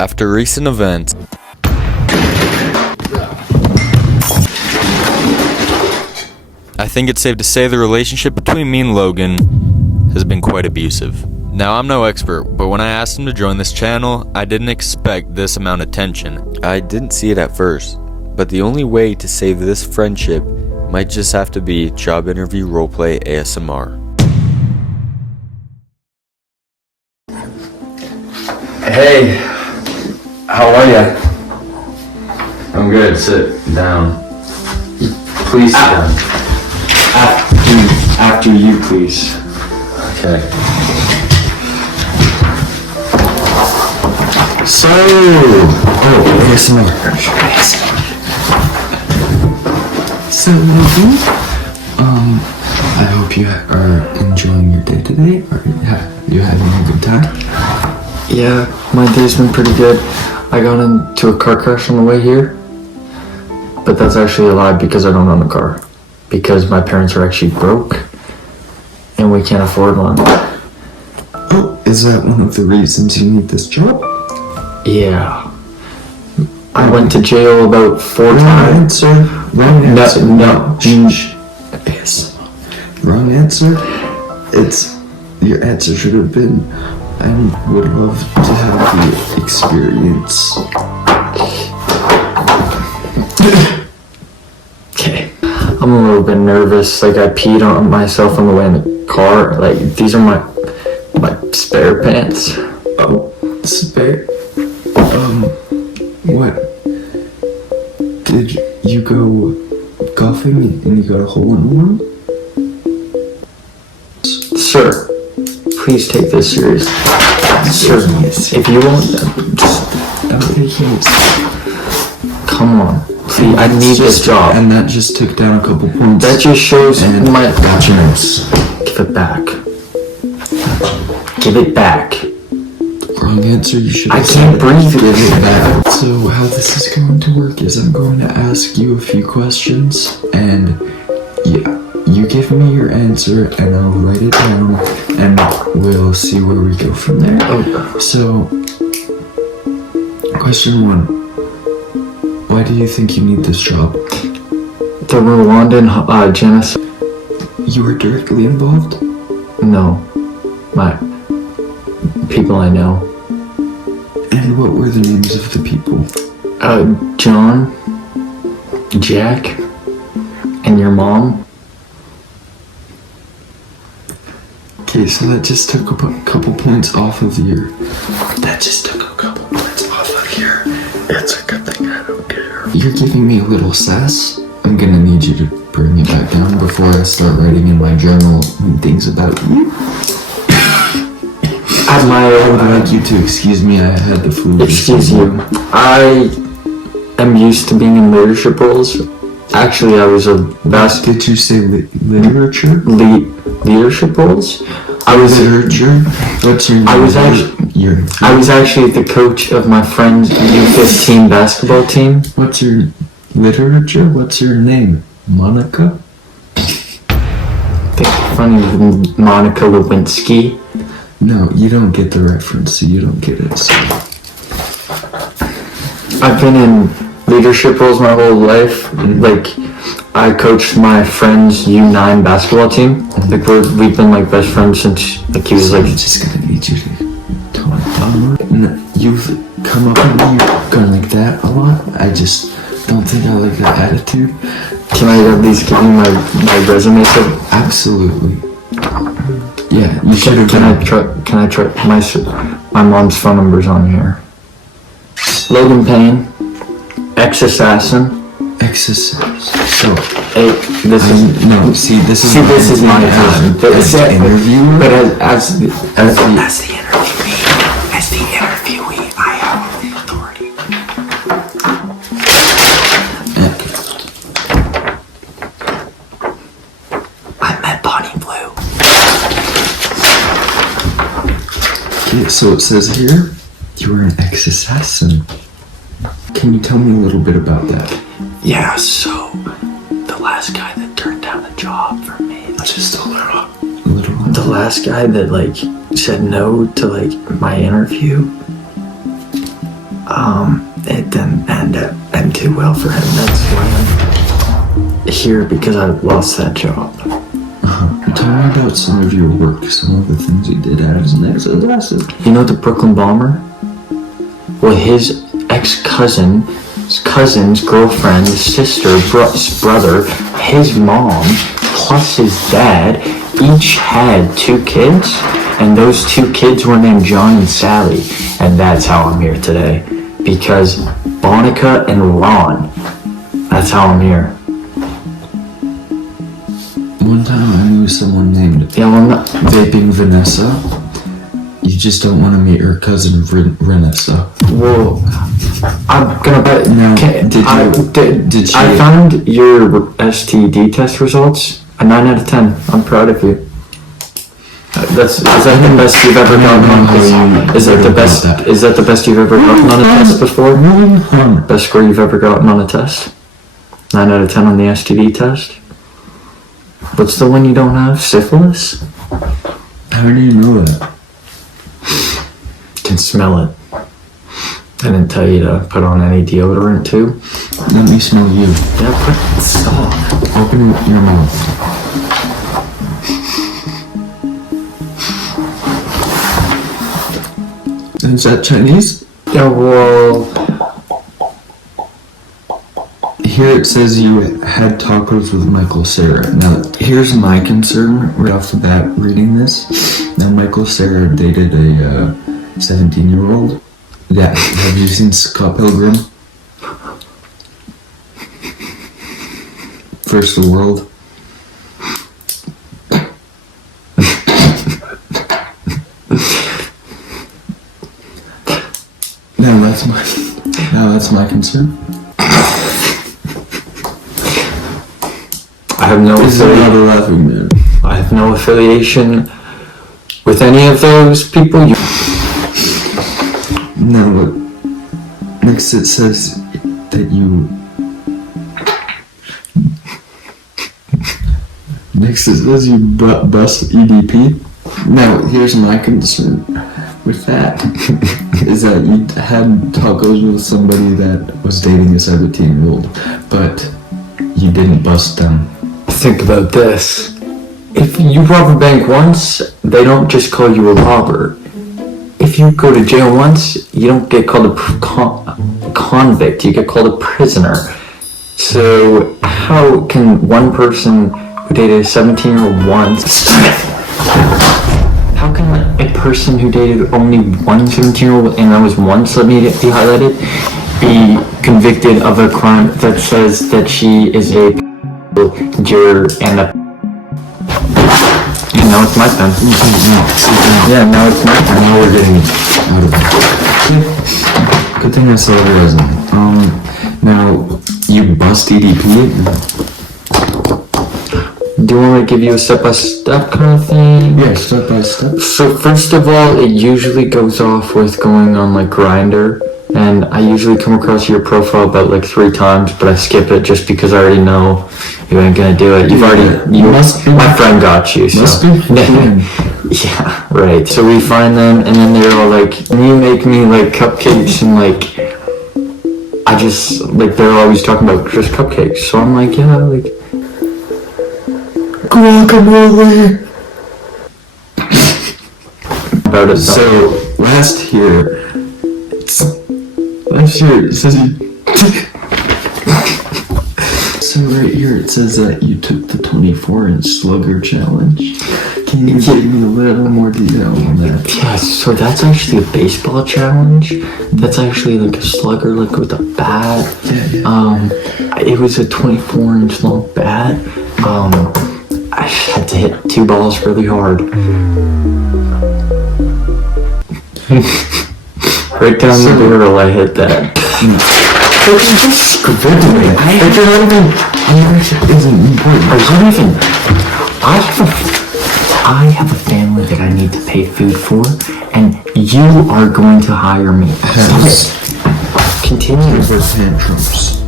After recent events, I think it's safe to say the relationship between me and Logan has been quite abusive. Now, I'm no expert, but when I asked him to join this channel, I didn't expect this amount of tension. I didn't see it at first, but the only way to save this friendship might just have to be job interview roleplay ASMR. Hey, how are ya? I'm good, sit down. Please sit down. After you, please. Okay. So, So, I hope you are enjoying your day today. Are you having a good time? Yeah, my day's been pretty good. I got into a car crash on the way here, but that's actually a lie because I don't own a car. Because my parents are actually broke, and we can't afford one. Oh, is that one of the reasons you need this job? Yeah. I went to jail about 4 times. Wrong answer. No. Shh. Yes. Wrong answer. Your answer should have been, I would love to have the experience. Okay. I'm a little bit nervous. Like, I peed on myself on the way in the car. Like, these are my spare pants. Oh, spare. What? Did you go golfing and you got a hole in one? Sir, please take this serious. Sir, if you won't, just come on. Please, I need this job. And that just took down a couple points. That just shows and my... got your nose. Give it back. Give it back. Wrong answer, you should have I can't breathe. Give it back. So how this is going to work is I'm going to ask you a few questions, and yeah, you give me your answer and I'll write it down and we'll see where we go from there. Oh. So, question 1. Why do you think you need this job? The Rwandan genocide? You were directly involved? No. My people I know. And what were the names of the people? John, Jack, and your mom. Okay, so that just took a couple points off of your... It's a good thing I don't care. You're giving me a little sass. I'm gonna need you to bring it back down before I start writing in my journal things about you. I would like you to excuse me, I had the flu. Excuse you. I am used to being in leadership roles. Actually, I was a Did you say literature? Leadership roles? I was literature? What's your name? I was actually the coach of my friend's U15 basketball team. What's your literature? What's your name? Monica? Funny, Monica Lewinsky. No, you don't get the reference, so you don't get it. So. I've been in leadership roles my whole life. Mm-hmm. Like, I coached my friend's U9 basketball team. Mm-hmm. Like, we've been like best friends since like he was like. I'm just gonna need you to tone it down. No, you've come up with me going like that a lot. I just don't think I like that attitude. Can I at least give you my resume? Absolutely. Yeah, you should have. Can I try my mom's phone number's on here. Logan Payne, ex-assassin. So, Hey, this is my time. As the interviewer, but as the interviewee, I have the authority. I met Bonnie Blue. Okay, so it says here you were an ex-assassin. Can you tell me a little bit about that? Yeah, so the last guy that turned down a job for me. Just a little. The last guy that like said no to like my interview. It didn't end too well for him. That's why I'm here, because I lost that job. Tell me about some of your work, some of the things you did as an ex-assassin. You know the Brooklyn bomber? Well, his cousin's girlfriend, his sister, brother, his mom, plus his dad, each had 2 kids, and those 2 kids were named John and Sally, and that's how I'm here today. Because Bonica and Ron, that's how I'm here. One time I knew someone named Vaping Vanessa. You just don't want to meet her cousin Renessa. Well, I'm gonna bet. No, I found your STD test results. A 9 out of 10. I'm proud of you. Is that the best you've ever gotten on? Is that the best? Is that the best you've ever gotten on a test before? Best score you've ever gotten on a test? 9 out of 10 on the STD test. What's the one you don't have? Syphilis? How do you know that? Can smell it. I didn't tell you to put on any deodorant too. Let me smell you. Yeah, stop. Open your mouth. Is that Chinese? Yeah, well, here it says you had tacos with Michael Cera. Now, here's my concern right off the bat reading this. Now, Michael Cera dated a 17-year-old. Yeah, have you seen Scott Pilgrim? First the World. Now that's my concern. I have no I have no affiliation with any of those people. No, but next it says that you. Next it says you bust EDP. Now here's my concern with that is that you had tacos with somebody that was dating a 17-year-old, but you didn't bust them. Think about this. If you rob a bank once, they don't just call you a robber. If you go to jail once, you don't get called a convict, you get called a prisoner. So how can one person who dated a 17-year-old once... How can a person who dated only one 17-year-old, and that was once, let me be highlighted, be convicted of a crime that says that she is a juror and a... And now it's my turn. Yeah, now it's my turn. Now we're getting out of it. Good thing I saw the resume. Now, you bust EDP? Do you want me to give you a step-by-step kind of thing? Yeah, step-by-step. So first of all, it usually goes off with going on like Grindr, and I usually come across your profile about like 3 times, but I skip it just because I already know you ain't gonna do it. My friend got you, so. Must be fun. Yeah, right. So we find them, and then they're all like, you make me like cupcakes, and like, I just, like, they're always talking about just cupcakes, so I'm like, yeah, like, guacamole. About it. So, last year it says you... So right here it says that you took the 24-inch slugger challenge. Can you give me a little more detail on that? Yeah, so that's actually a baseball challenge. That's actually like a slugger, like with a bat. It was a 24-inch long bat. I had to hit 2 balls really hard. Right down the barrel, I hit that. Just scribbling. I have a family that I need to pay food for, and you are going to hire me. Continue. Tantrums.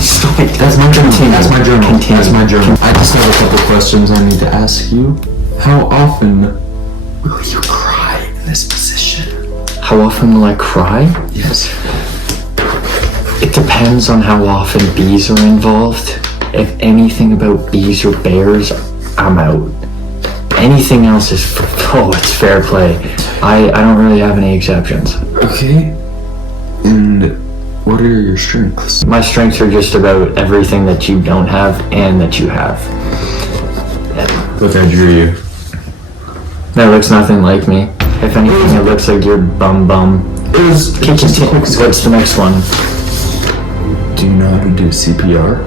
Stop it. That's my journal. That's my journal. That's my journal. I just have a couple questions I need to ask you. How often will you cry in this position? How often will I cry? Yes. It depends on how often bees are involved. If anything about bees or bears, I'm out. Anything else is, it's fair play. I don't really have any exceptions. Okay. And what are your strengths? My strengths are just about everything that you don't have and that you have. Look, I drew you. That looks nothing like me. If anything, it looks like you're bum. It was just a quick What's the next one? Do you know how to do CPR?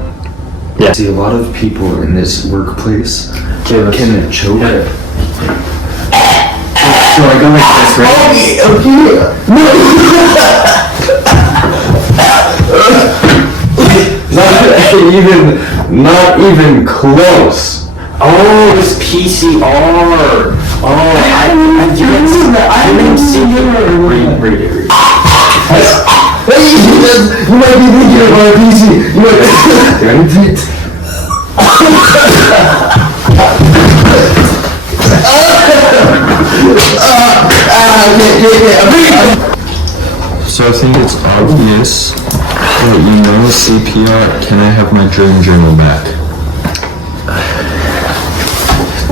Yeah. See, a lot of people in this workplace Can choke. So I go like this, right? Not even close. Oh, it's PCR. Oh, I didn't see it. Read it. You might be thinking about PC. You might be. So I think it's obvious that you know CPR. Can I have my dream journal back?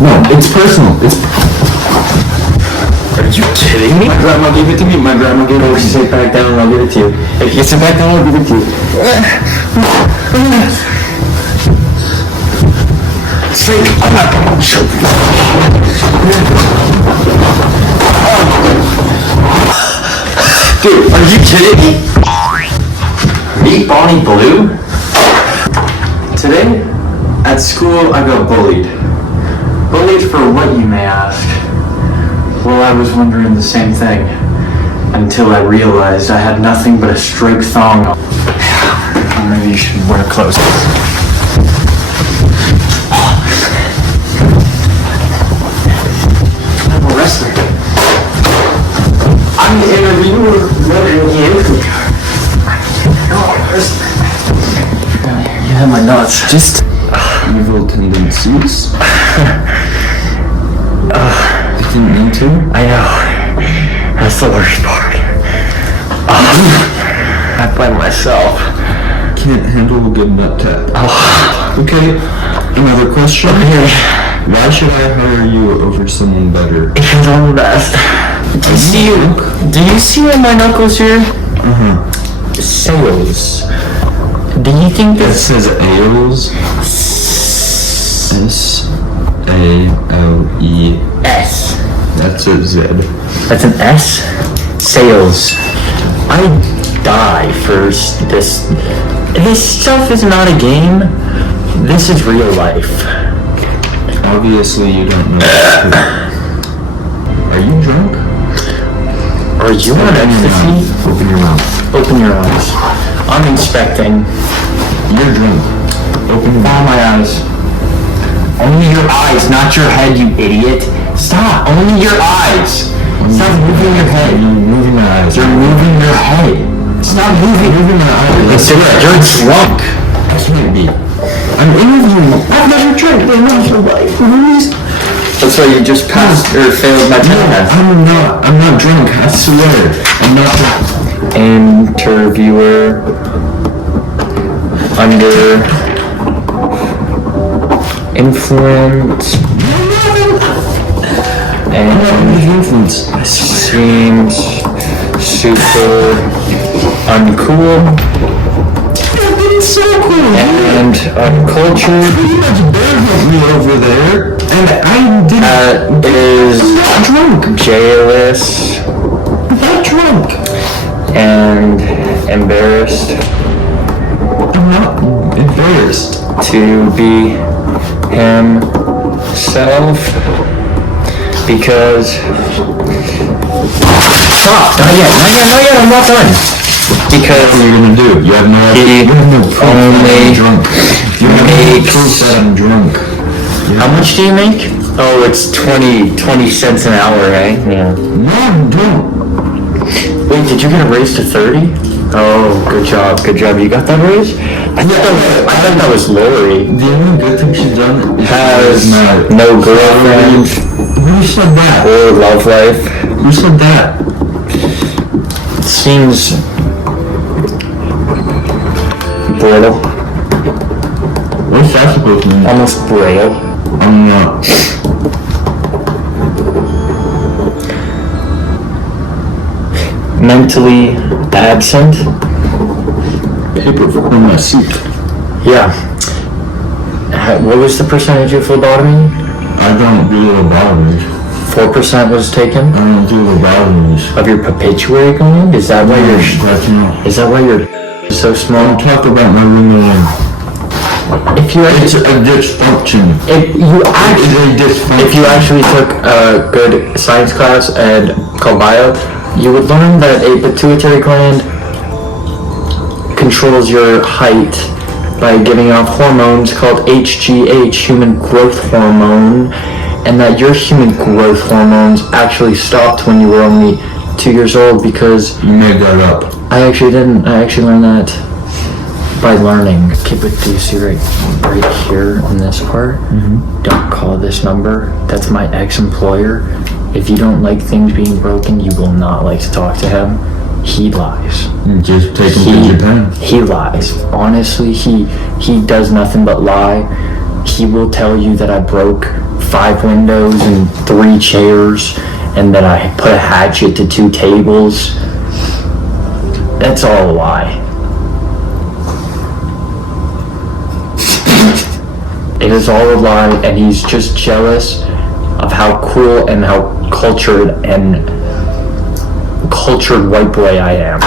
No, it's personal. Are you kidding me? My grandma gave it to me. My grandma gave it to me. Sit back down and I'll give it to you. If you sit back down, I'll give it to you. I'm not gonna choke you. Dude, are you kidding me? Meet Bonnie Blue? Today, at school, I got bullied. Bullied for what, you may ask? Well, I was wondering the same thing. Until I realized I had nothing but a striped thong on. Maybe you should wear clothes. I'm a wrestler. I'm the interviewer. What are you? You have my nuts. Just evil tendencies. You didn't mean to. I know. That's the worst part. I blame myself. Can't handle a good nut tap. Okay, another question. Why should I hire you over someone better? Because I'm the best. Do you see my knuckles here? Sales. Do you think It this says ales. S-A-L-E. S? That's a Z. That's an S? Sales. I die for this. This stuff is not a game. This is real life. Obviously you don't know what to. Are you drunk? Are you on ecstasy? Open your mouth. Open your eyes. I'm inspecting. You're drunk. Open your Follow mouth. my eyes. Only your eyes, not your head, you idiot. Stop. Only your eyes. Stop moving your head. You're moving my eyes. You're moving your head. Stop moving. moving my eyes. You're drunk. I can't be. I'm interviewing you. I've never tried to in your life. Please. That's why you just passed or failed my test. I'm not drunk. I swear. I'm not drunk. Interviewer under influence and Influence. seems super uncool It's so cool. and uncultured. You much better than me over there. And I didn't. Is Not drunk. jailous Not drunk. and embarrassed I'm not embarrassed. to be himself because stop, not yet, I'm not done. Because What are you gonna do? You have no he you have no proof that only I'm drunk. You have no makes- proof that I'm drunk. how much do you make? Oh, it's 20 cents an hour, right? Yeah. No, don't. Wait, did you get a raise to 30? Oh, good job. You got that raise? I thought that was Lori. The only good thing she's done is Has my no girlfriend Who said that? or love life. Who said that? seems brittle. What's that supposed to mean? Almost brittle. I'm not. Mentally absent. Paper from my seat. Yeah. What was the percentage of phlebotomy? I don't do lobotomies. 4% was taken I don't do lobotomies. of your pituitary gland. Is that why you're? That's not. Is that why you're so small? Don't talk about my room alone. If you It's actually, a dysfunction. if you actually, It is a dysfunction. if you actually took a good science class and called bio, you would learn that a pituitary gland controls your height by giving off hormones called HGH, human growth hormone, and that your human growth hormones actually stopped when you were only 2 years old because You made that up. I actually didn't. I actually learned that by learning. Okay, but do you see right here on this part? Don't call this number. That's my ex-employer. If you don't like things being broken, you will not like to talk to him. He lies. Just take him to Japan. He lies. Honestly, he does nothing but lie. He will tell you that I broke 5 windows and 3 chairs, and that I put a hatchet to 2 tables. That's all a lie. It is all a lie, and he's just jealous of how cool and how cultured white boy I am.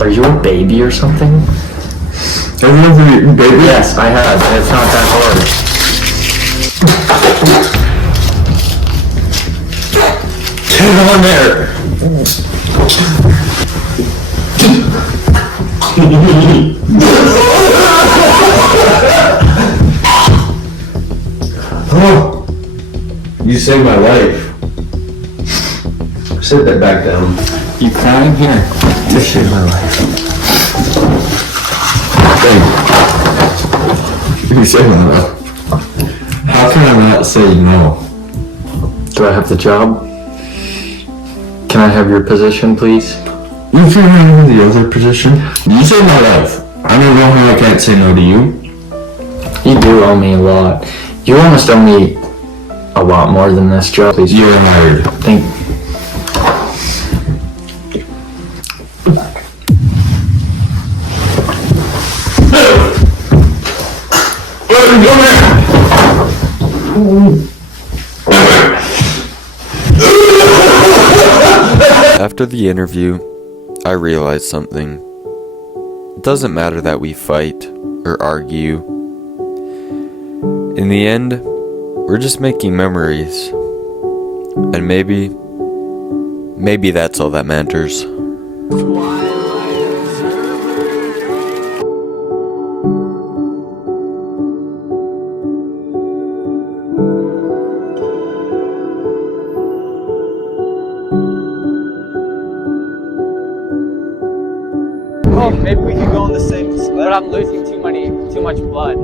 Are you a baby or something? Have you ever eaten baby? Yes, I have, and it's not that hard. Get on there! Oh, you saved my life. Sit that back down. You crying? Here. This saved my life. Thank you. You saved my life. How can I not say no? Do I have the job? Can I have your position, please? You can have the other position. You saved my life. I don't know how I can't say no to you. You do owe me a lot. You almost owe me a lot more than this job, please. You're hired. Thank. After the interview, I realized something. It doesn't matter that we fight or argue. In the end, we're just making memories. And maybe that's all that matters. Oh, maybe we could go on the same sled. But I'm losing too much blood.